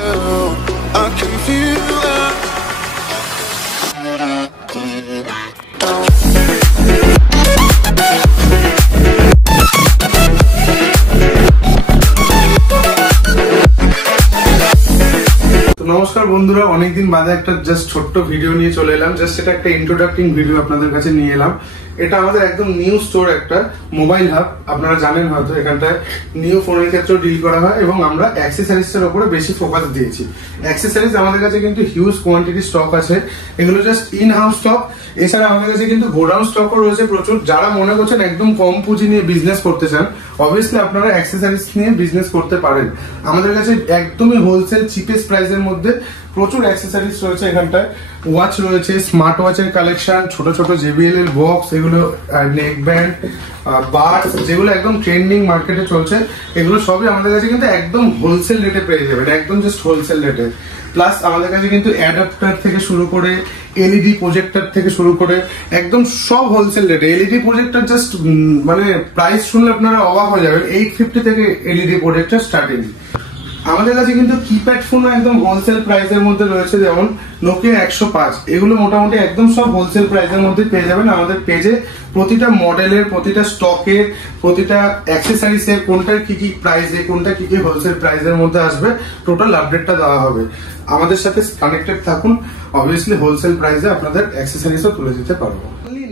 I can feel that. নমস্কার বন্ধুরা, অনেকদিন বাদে একটা জাস্ট ছোট্ট ভিডিও নিয়ে চলে এলাম। জাস্ট এটা একটা ইন্ট্রোডাক্টিং ভিডিও আপনাদের কাছে নিয়ে এলাম। এটা আমাদের একদম নিউ স্টোর, একটা মোবাইল হাব। আপনারা জানেন হয়তো এখানটায় নিউ ফোনের ক্ষেত্রেও ডিল করা হয় এবং আমরা অ্যাক্সেসরিজের উপরে বেশি ফোকাস দিয়েছি। অ্যাক্সেসরিজ আমাদের কাছে কিন্তু হিউজ কোয়ান্টিটি স্টক আছে, এগুলো জাস্ট ইন হাউস স্টক। এছাড়া আমাদের কাছে কিন্তু গোডাউন স্টকও রয়েছে প্রচুর। যারা মনে করছেন একদম কম পুঁজি নিয়ে বিজনেস করতে চান, অবভিয়াসলি আপনারা অ্যাক্সেসরিজ নিয়ে বিজনেস করতে পারেন। আমাদের কাছে একদমই হোলসেল চিপেস্ট প্রাইসের মধ্যে প্রচুর অ্যাক্সেসরিজ রয়েছে। এখানটায় ওয়াচ রয়েছে, স্মার্ট ওয়াচের কালেকশন, ছোট ছোট JBL এর বক্স, এগুলো নেক ব্যান্ড, বার্স, যেগুলো একদম ট্রেন্ডিং মার্কেটে চলছে, এগুলো সবই আমাদের কাছে কিন্তু একদম হোলসেল রেটে পেয়ে যাবেন, একদম জাস্ট হোলসেল রেটে। প্লাস আমাদের কাছে কিন্তু অ্যাডাপ্টার থেকে শুরু করে এলইডি প্রজেক্টর থেকে শুরু করে একদম সব হোলসেল রেটে। এলইডি প্রজেক্টর জাস্ট মানে প্রাইস শুনলে আপনারা অবাক হয়ে যাবেন, 850 থেকে এলইডি প্রজেক্টর স্টার্টিং। আমাদের কাছে কিন্তু কিপ্যাড ফোন একদম হোলসেল প্রাইসের মধ্যে রয়েছে, যেমন নোকিয়া 105, এগুলো মোটামুটি একদম সব হোলসেল প্রাইসের মধ্যে পেয়ে যাবেন আমাদের পেজে। প্রতিটা মডেলের, প্রতিটা স্টকের, প্রতিটা অ্যাক্সেসরিজের কোনটার কি কি প্রাইসে, কোনটা কি কি হোলসেল প্রাইসের মধ্যে আসবে, টোটাল আপডেটটা দেওয়া হবে। আমাদের সাথে কানেক্টেড থাকুন, অবভিয়াসলি হোলসেল প্রাইসে আপনাদের অ্যাক্সেসরিজও তুলে দিতে পারবো।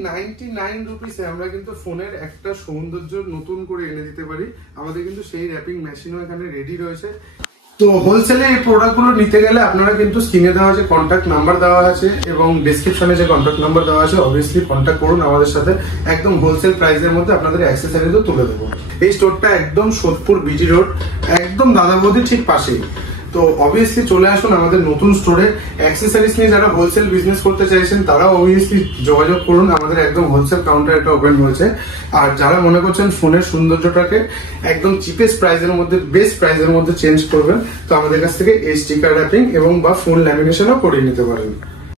99 রুপিসে আমরা কিন্তু ফোনের একটা সৌন্দর্য নতুন করে এনে দিতে পারি। আমাদের কিন্তু সেই র্যাপিং মেশিনও এখানে রেডি রয়েছে। তো হোলসেলে এই প্রোডাক্টগুলো নিতে গেলে আপনারা কিন্তু স্ক্রিনে দেওয়া যে কন্ট্যাক্ট নাম্বার দেওয়া আছে এবং ডেসক্রিপশনে যে কন্ট্যাক্ট নাম্বার দেওয়া আছে, অবভিয়াসলি কন্ট্যাক্ট করুন আমাদের সাথে। একদম হোলসেল প্রাইসের মধ্যে আপনাদের অ্যাক্সেসরিজও তুলে দেবো। এই স্টোরটা একদম সোদপুর বিজি রোড, একদম দাদা বৌদির ঠিক পাশেই। তো অবভিয়াসলি চলে আসুন আমাদের নতুন স্টোরে। অ্যাক্সেসরিজ নিয়ে যারা হোলসেল বিজনেস করতে চাইছেন তারাও অবভিয়াসলি যোগাযোগ করুন, আমাদের একদম হোলসেল কাউন্টার একটা ওপেন হয়েছে। আর যারা মনে করছেন ফোনের সৌন্দর্যটাকে একদম চিপেস্ট প্রাইসের মধ্যে, বেস্ট প্রাইসের মধ্যে চেঞ্জ করবেন, তো আমাদের কাছ থেকে এই স্টিকার র্যাপিং এবং বা ফোন ল্যামিনেশনও করিয়ে নিতে পারেন।